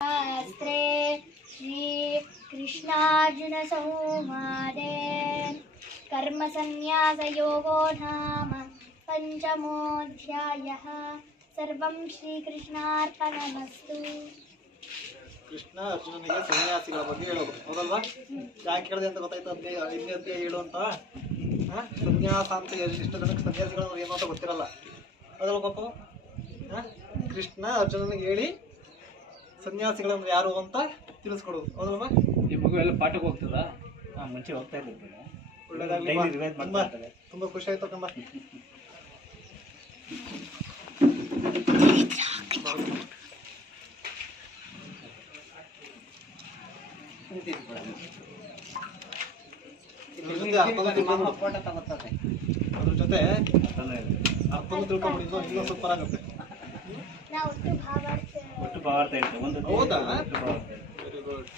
शास्त्रे श्री कृष्णार्जुन संवादे कर्मसन्न्यासयोगो नाम पंचमोऽध्यायः। सर्वं श्रीकृष्णार्पणमस्तु। ಕೃಷ್ಣ ಅರ್ಜುನನಿಗೆ ಸನ್ಯಾಸಿಗಳ ಬಗ್ಗೆ ಹೇಳೋದು ಹೌದಲ್ವಾ? ಯಾಕೆ ಹೇಳಿದೆ ಅಂತ ಗೊತ್ತಾಯ್ತು. ಅಧ್ಯಾಯ 5ನೇ ಅಧ್ಯಾಯ ಹೇಳು ಅಂತ. ಸನ್ಯಾಸ ಅಂತ ಇಷ್ಟು ಜನಕ್ಕೆ ಸನ್ಯಾಸಿಗಳು ಏನು ಅಂತ ಗೊತ್ತಿರಲ್ಲ ಅದಲ್ಲ ಪಾಪ. ಕೃಷ್ಣ ಅರ್ಜುನನಿಗೆ ಹೇಳಿ ಸನ್ಯಾಸಿಗಳಂದ್ರೆ ಯಾರು ಅಂತ ತಿಳಿಸ್ಕೊಡೋದು ಹೌದಲ್ವಾ? ಈ ಮಗು ಎಲ್ಲ ಪಾಠಕ್ಕೆ ಹೋಗ್ತದ? ಮುಂಚೆ ಹೋಗ್ತಾ ಇರ್ತಾರೆ. ಒಳ್ಳೆದಾಗ್ಲಿ. ತುಂಬಾ ಖುಷಿ ಆಯ್ತು ಕಮ್ಮ. ಅದ್ರ ಜೊತೆ ಅರ್ಥನೂ ತಿಳ್ಕೊಂಡ್ಬಿಟ್ಟಿದ್ದು ಇನ್ನೂ ಸೂಪರ್ ಆಗುತ್ತೆ. ಒಟ್ಟು ಭಾವಾರ್ಥ ಇರ್ತದೆ. ಹೌದಾ? Very good.